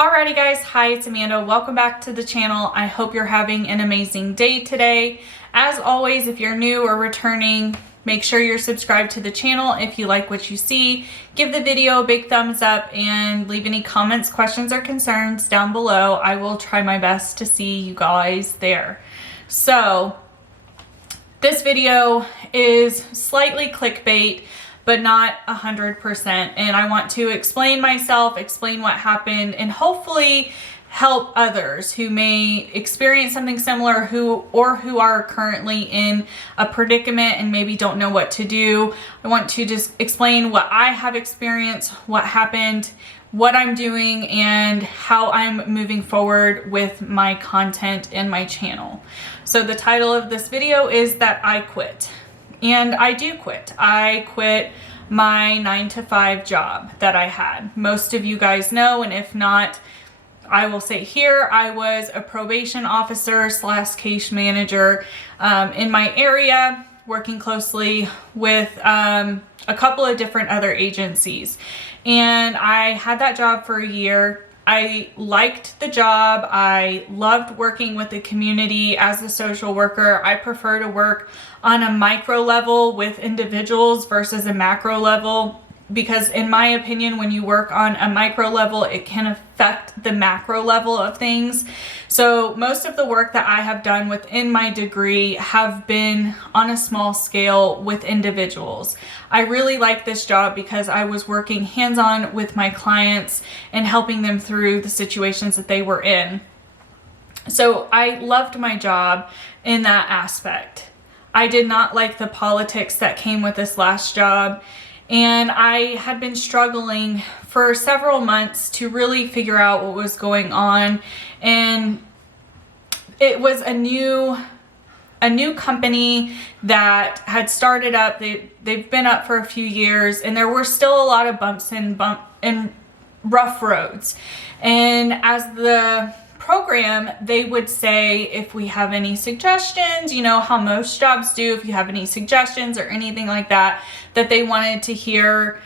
Alrighty guys, hi, it's Amanda. Welcome back to the channel. I hope you're having an amazing day today. As always, if you're new or returning, make sure you're subscribed to the channel. If you like what you see, give the video a big thumbs up and leave any comments, questions, or concerns down below. I will try my best to see you guys there. So this video is slightly clickbait, but not 100%. And I want to explain myself, explain what happened, and hopefully help others who may experience something similar who are currently in a predicament and maybe don't know what to do. I want to just explain what I have experienced, what happened, what I'm doing, and how I'm moving forward with my content and my channel. So the title of this video is that I quit. And I do quit. I quit my 9-to-5 job that I had. Most of you guys know, and if not, I will say here, I was a probation officer / case manager in my area, working closely with a couple of different other agencies. And I had that job for a year. I liked the job. I loved working with the community as a social worker. I prefer to work on a micro level with individuals versus a macro level, because in my opinion, when you work on a micro level, it can affect the macro level of things. So most of the work that I have done within my degree have been on a small scale with individuals. I really like this job because I was working hands-on with my clients and helping them through the situations that they were in. So I loved my job in that aspect. I did not like the politics that came with this last job. And I had been struggling for several months to really figure out what was going on. And it was a new company that had started up. They've been up for a few years, and there were still a lot of bumps and rough roads. And as the program, they would say, if we have any suggestions, you know how most jobs do, if you have any suggestions or anything like that, that they wanted to hear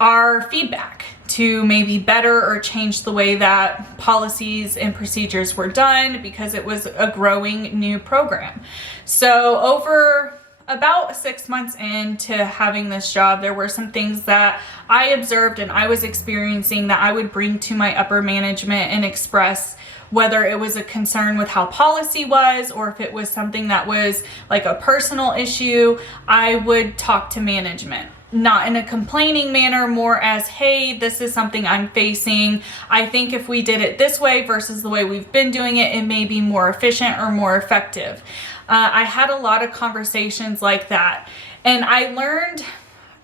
our feedback to maybe better or change the way that policies and procedures were done, because it was a growing new program. So over about 6 months into having this job, there were some things that I observed and I was experiencing that I would bring to my upper management and express, whether it was a concern with how policy was or if it was something that was like a personal issue. I would talk to management, not in a complaining manner, more as, hey, this is something I'm facing. I think if we did it this way versus the way we've been doing it, it may be more efficient or more effective. I had a lot of conversations like that. And I learned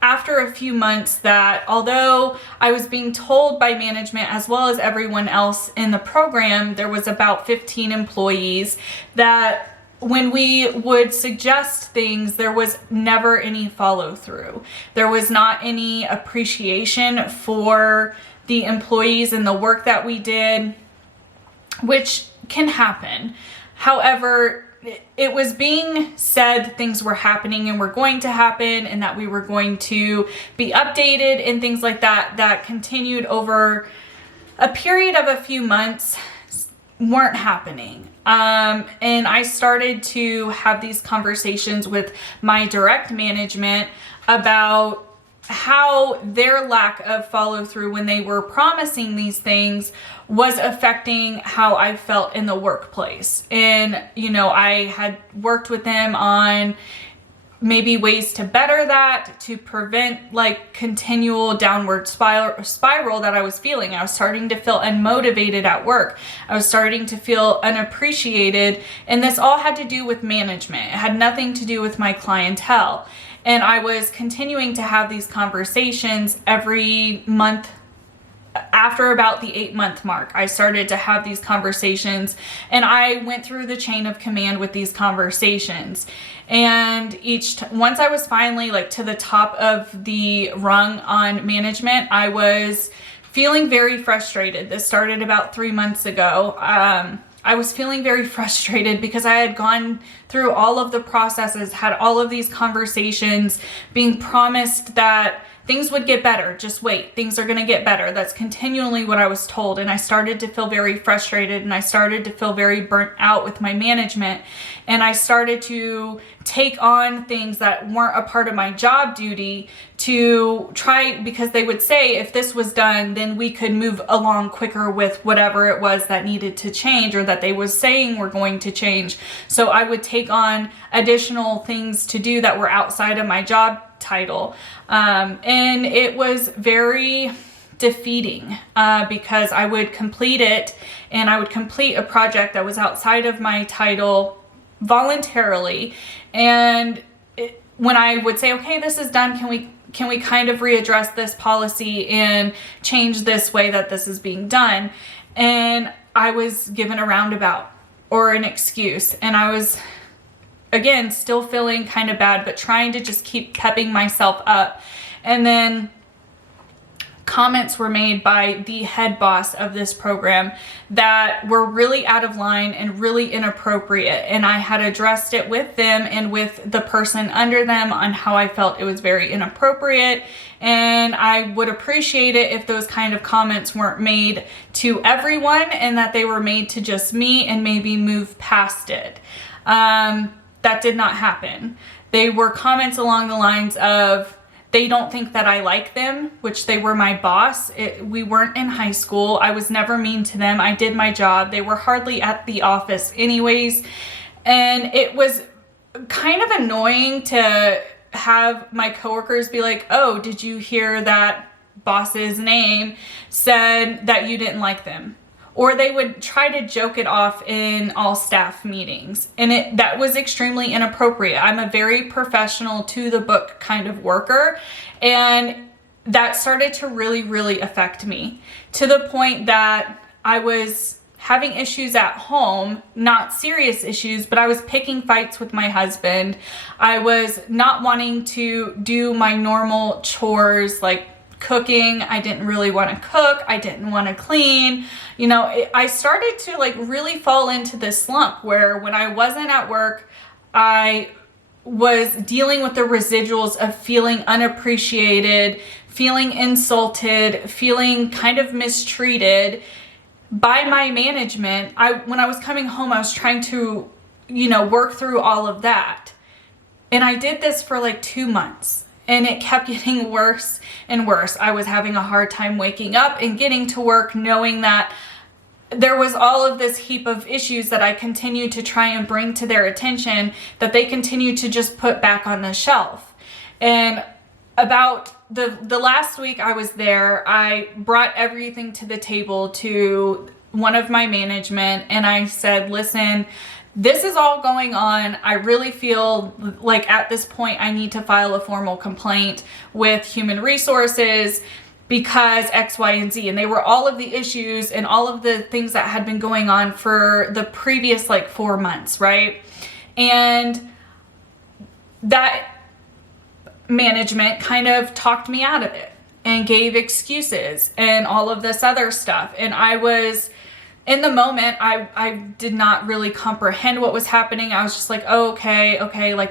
after a few months that although I was being told by management as well as everyone else in the program, there was about 15 employees, that when we would suggest things, there was never any follow through. There was not any appreciation for the employees and the work that we did, which can happen. However, it was being said things were happening and were going to happen, and that we were going to be updated and things like that, that continued over a period of a few months, weren't happening. And I started to have these conversations with my direct management about how their lack of follow through when they were promising these things was affecting how I felt in the workplace. And, you know, I had worked with them on maybe ways to better that, to prevent like continual downward spiral that I was feeling. I was starting to feel unmotivated at work. I was starting to feel unappreciated. And this all had to do with management. It had nothing to do with my clientele. And I was continuing to have these conversations every month. After about the 8-month mark, I started to have these conversations, and I went through the chain of command with these conversations. And once I was finally like to the top of the rung on management, I was feeling very frustrated. This started about 3 months ago. I was feeling very frustrated because I had gone through all of the processes, had all of these conversations, being promised that things would get better. Just wait, things are going to get better. That's continually what I was told. And I started to feel very frustrated, and I started to feel very burnt out with my management. And I started to take on things that weren't a part of my job duty to try, because they would say if this was done, then we could move along quicker with whatever it was that needed to change, or that they was saying were going to change. So I would take on additional things to do that were outside of my job title. And it was very defeating because I would complete it, and I would complete a project that was outside of my title voluntarily. And when I would say, okay, this is done, can we kind of readdress this policy and change this way that this is being done? And I was given a roundabout or an excuse. And I was, again, still feeling kind of bad, but trying to just keep pepping myself up. And then comments were made by the head boss of this program that were really out of line and really inappropriate. And I had addressed it with them and with the person under them on how I felt it was very inappropriate. And I would appreciate it if those kind of comments weren't made to everyone, and that they were made to just me and maybe move past it. That did not happen. They were comments along the lines of, they don't think that I like them, which they were my boss. We weren't in high school. I was never mean to them. I did my job. They were hardly at the office anyways. And it was kind of annoying to have my coworkers be like, oh, did you hear that boss's name said that you didn't like them? Or they would try to joke it off in all staff meetings. And that was extremely inappropriate. I'm a very professional, to the book kind of worker. And that started to really, really affect me, to the point that I was having issues at home, not serious issues, but I was picking fights with my husband. I was not wanting to do my normal chores like cooking. I didn't really want to cook. I didn't want to clean. You know, I started to like really fall into this slump where when I wasn't at work, I was dealing with the residuals of feeling unappreciated, feeling insulted, feeling kind of mistreated by my management. When I was coming home, I was trying to, work through all of that. And I did this for like 2 months. And it kept getting worse and worse. I was having a hard time waking up and getting to work, knowing that there was all of this heap of issues that I continued to try and bring to their attention that they continued to just put back on the shelf. And about the last week I was there, I brought everything to the table to one of my management, and I said, listen, this is all going on. I really feel like at this point I need to file a formal complaint with Human Resources because X, Y, and Z. And they were all of the issues and all of the things that had been going on for the previous 4 months, right? And that management kind of talked me out of it and gave excuses and all of this other stuff. And I was, in the moment, I did not really comprehend what was happening. I was just like, oh, okay,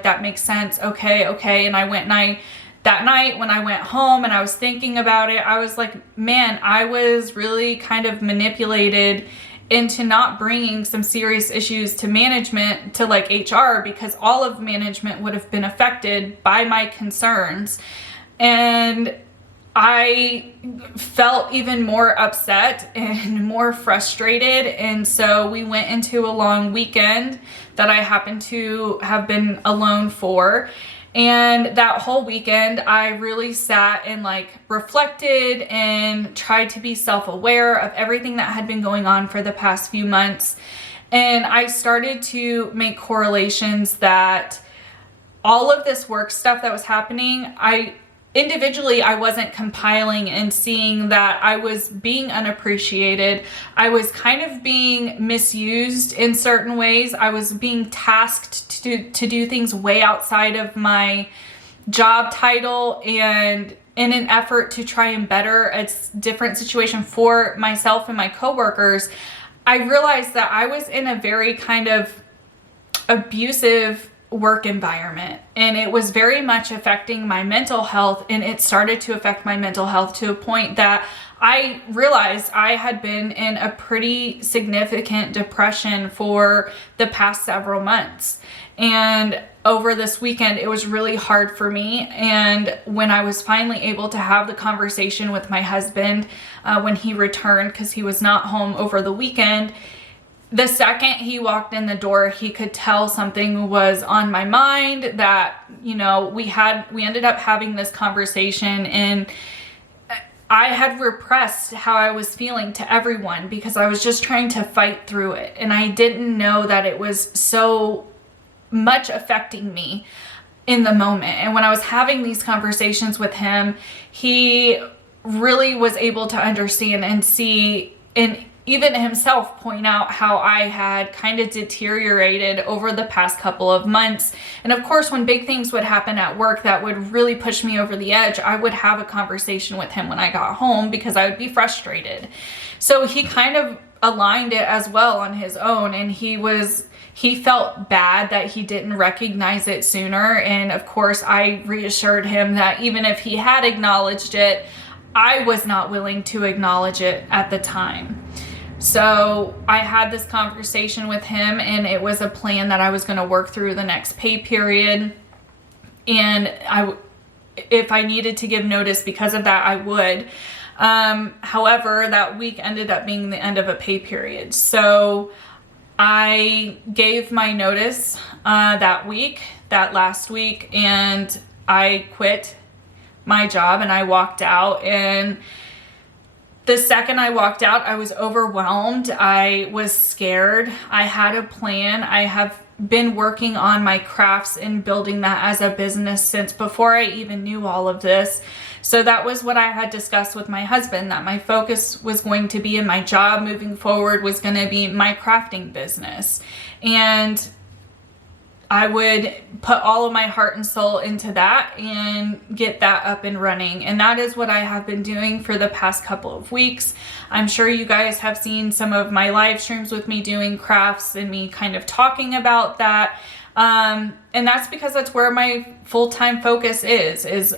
that makes sense. Okay. And I went and that night when I went home and I was thinking about it, I was like, man, I was really kind of manipulated into not bringing some serious issues to management, to HR, because all of management would have been affected by my concerns. And I felt even more upset and more frustrated. And so we went into a long weekend that I happened to have been alone for. And that whole weekend, I really sat and reflected and tried to be self-aware of everything that had been going on for the past few months. And I started to make correlations that all of this work stuff that was happening, individually, I wasn't compiling and seeing that I was being unappreciated. I was kind of being misused in certain ways. I was being tasked to do things way outside of my job title, and in an effort to try and better a different situation for myself and my coworkers, I realized that I was in a very kind of abusive work environment, and it was very much affecting my mental health, and it started to affect my mental health to a point that I realized I had been in a pretty significant depression for the past several months. And over this weekend, it was really hard for me. And when I was finally able to have the conversation with my husband, when he returned, because he was not home over the weekend, the second he walked in the door, he could tell something was on my mind, that, you know, we ended up having this conversation, and I had repressed how I was feeling to everyone because I was just trying to fight through it. And I didn't know that it was so much affecting me in the moment. And when I was having these conversations with him, he really was able to understand and see, and even himself point out how I had kind of deteriorated over the past couple of months. And of course, when big things would happen at work that would really push me over the edge, I would have a conversation with him when I got home because I would be frustrated. So he kind of aligned it as well on his own, and he felt bad that he didn't recognize it sooner. And of course, I reassured him that even if he had acknowledged it, I was not willing to acknowledge it at the time. So I had this conversation with him, and it was a plan that I was going to work through the next pay period. And if I needed to give notice because of that, I would. However, that week ended up being the end of a pay period. So I gave my notice that last week, and I quit my job and I walked out. And the second I walked out, I was overwhelmed. I was scared. I had a plan. I have been working on my crafts and building that as a business since before I even knew all of this. So that was what I had discussed with my husband, that my focus was going to be in my job moving forward, was going to be my crafting business. And I would put all of my heart and soul into that and get that up and running. And that is what I have been doing for the past couple of weeks. I'm sure you guys have seen some of my live streams with me doing crafts and me kind of talking about that. And that's because that's where my full-time focus is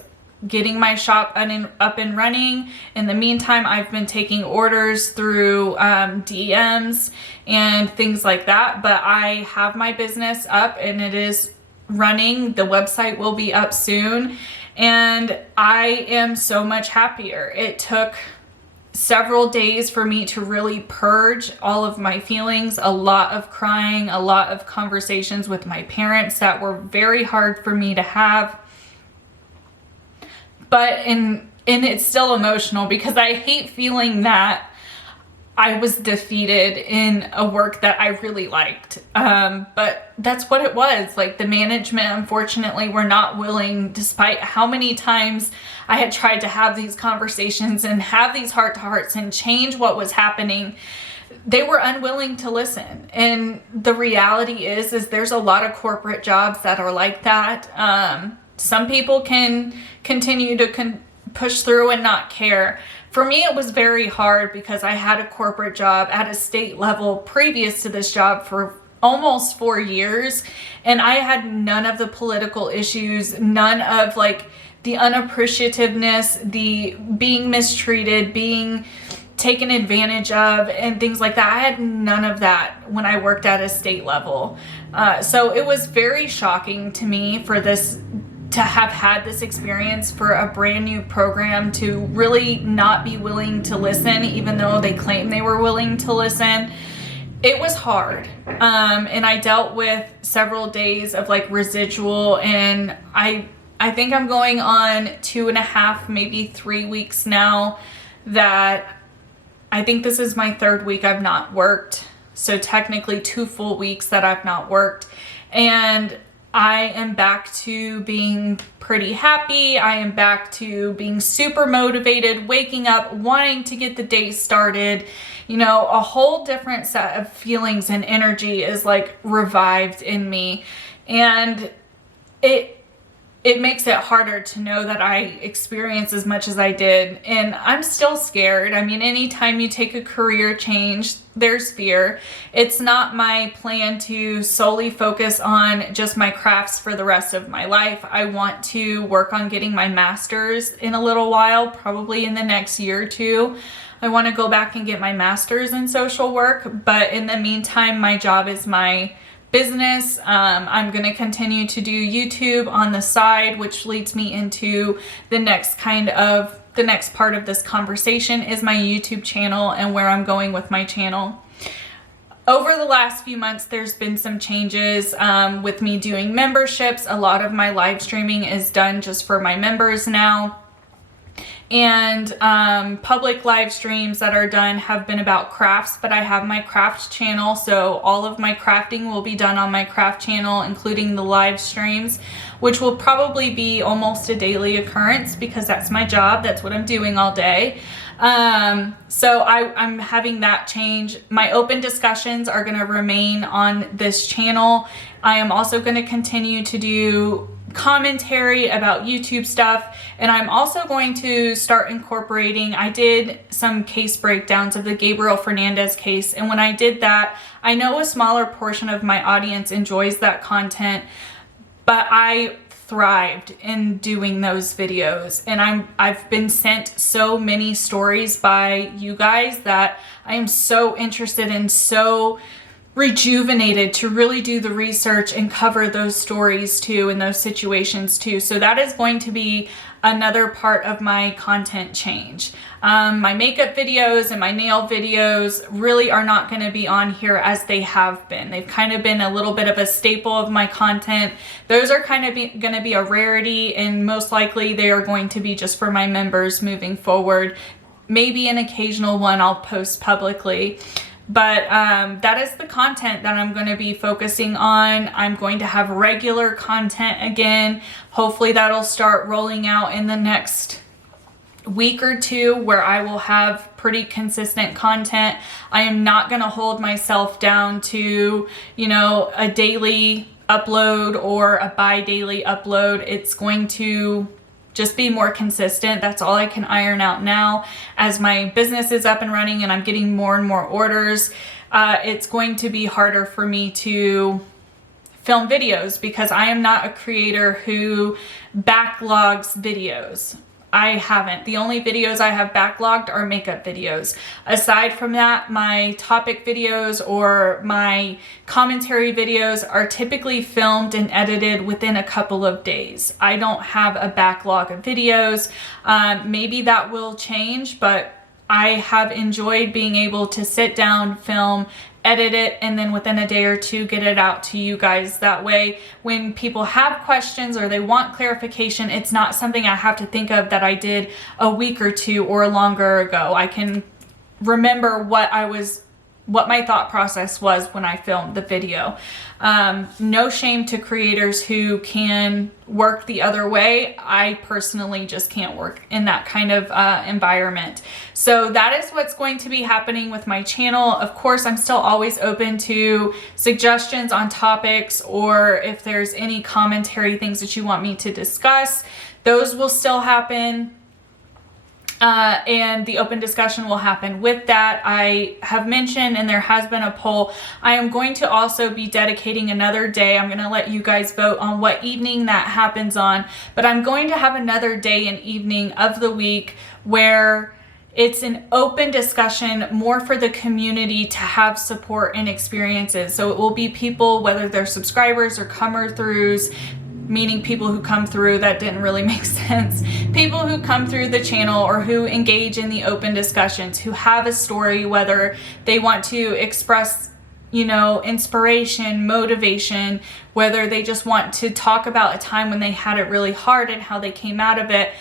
getting my shop up and running. In the meantime, I've been taking orders through DMs and things like that, but I have my business up and it is running. The website will be up soon, and I am so much happier. It took several days for me to really purge all of my feelings, a lot of crying, a lot of conversations with my parents that were very hard for me to have. And it's still emotional because I hate feeling that I was defeated in a work that I really liked. But that's what it was. Like, the management, unfortunately, were not willing, despite how many times I had tried to have these conversations and have these heart-to-hearts and change what was happening. They were unwilling to listen. And the reality is there's a lot of corporate jobs that are like that. Some people can continue to push through and not care. For me, it was very hard because I had a corporate job at a state level previous to this job for almost 4 years. And I had none of the political issues, none of like the unappreciativeness, the being mistreated, being taken advantage of, and things like that. I had none of that when I worked at a state level. So it was very shocking to me to have had this experience for a brand new program to really not be willing to listen, even though they claim they were willing to listen. It was hard. And I dealt with several days of like residual, and I think I'm going on 2.5, maybe 3 weeks now that I think this is my 3rd week I've not worked. So technically 2 full weeks that I've not worked. And I am back to being pretty happy. I am back to being super motivated, waking up, wanting to get the day started. You know, a whole different set of feelings and energy is like revived in me. And it makes it harder to know that I experienced as much as I did. And I'm still scared. I mean, anytime you take a career change, there's fear. It's not my plan to solely focus on just my crafts for the rest of my life. I want to work on getting my master's in a little while, probably in the next year or two. I want to go back and get my master's in social work. But in the meantime, my job is my business. I'm going to continue to do YouTube on the side, which leads me into the next part of this conversation is my YouTube channel and where I'm going with my channel. Over the last few months, there's been some changes with me doing memberships. A lot of my live streaming is done just for my members now. And public live streams that are done have been about crafts, but I have my craft channel, so all of my crafting will be done on my craft channel, including the live streams, which will probably be almost a daily occurrence because that's my job. That's what I'm doing all day. So I'm having that change. My open discussions are going to remain on this channel. I am also going to continue to do commentary about YouTube stuff, and I'm also going to start incorporating, I did some case breakdowns of the Gabriel Fernandez case, and when I did that, I know a smaller portion of my audience enjoys that content, but I thrived in doing those videos, and I've been sent so many stories by you guys that I am so interested and so rejuvenated to really do the research and cover those stories too and those situations too. So that is going to be another part of my content change. My makeup videos and my nail videos really are not going to be on here as they have been. They've kind of been a little bit of a staple of my content. Those are kind of going to be a rarity, and most likely they are going to be just for my members moving forward. Maybe an occasional one I'll post publicly. But that is the content that I'm going to be focusing on. I'm going to have regular content again. Hopefully that'll start rolling out in the next week or two, where I will have pretty consistent content. I am not going to hold myself down to, you know, a daily upload or a bi-daily upload. It's going to just be more consistent. That's all I can iron out now. As my business is up and running and I'm getting more and more orders, it's going to be harder for me to film videos because I am not a creator who backlogs videos. I haven't. The only videos I have backlogged are makeup videos. Aside from that, my topic videos or my commentary videos are typically filmed and edited within a couple of days. I don't have a backlog of videos. Maybe that will change, but I have enjoyed being able to sit down, film, edit it, and then within a day or two get it out to you guys. That way when people have questions or they want clarification, it's not something I have to think of that I did a week or two or longer ago. I can remember what my thought process was when I filmed the video. No shame to creators who can work the other way. I personally just can't work in that kind of environment. So that is what's going to be happening with my channel. Of course, I'm still always open to suggestions on topics, or if there's any commentary, things that you want me to discuss, those will still happen. And the open discussion will happen with that. I have mentioned, and there has been a poll, I am going to also be dedicating another day. I'm going to let you guys vote on what evening that happens on, but I'm going to have another day and evening of the week where it's an open discussion more for the community to have support and experiences. So it will be people, whether they're subscribers or come-throughs, meaning people who come through, that didn't really make sense. People who come through the channel or who engage in the open discussions, who have a story, whether they want to express, you know, inspiration, motivation, whether they just want to talk about a time when they had it really hard and how they came out of it.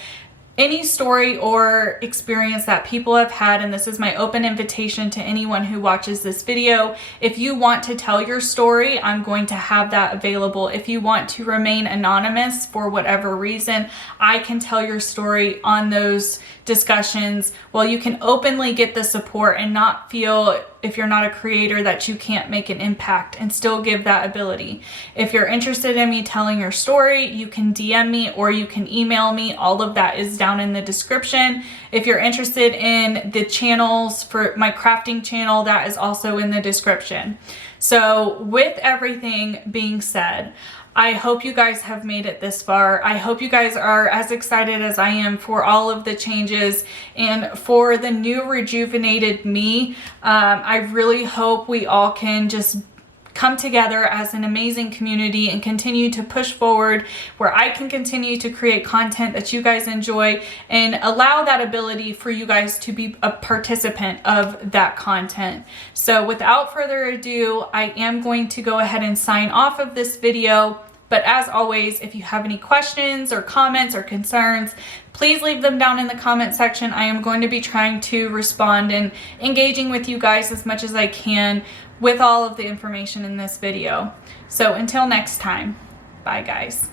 Any story or experience that people have had, and this is my open invitation to anyone who watches this video. If you want to tell your story, I'm going to have that available. If you want to remain anonymous for whatever reason, I can tell your story on those discussions. Well, you can openly get the support and not feel if you're not a creator that you can't make an impact and still give that ability. If you're interested in me telling your story, you can DM me or you can email me. All of that is down in the description. If you're interested in the channels for my crafting channel, that is also in the description. So with everything being said, I hope you guys have made it this far. I hope you guys are as excited as I am for all of the changes and for the new rejuvenated me. I really hope we all can just come together as an amazing community and continue to push forward, where I can continue to create content that you guys enjoy and allow that ability for you guys to be a participant of that content. So without further ado, I am going to go ahead and sign off of this video. But as always, if you have any questions or comments or concerns, please leave them down in the comment section. I am going to be trying to respond and engaging with you guys as much as I can with all of the information in this video. So until next time, bye guys.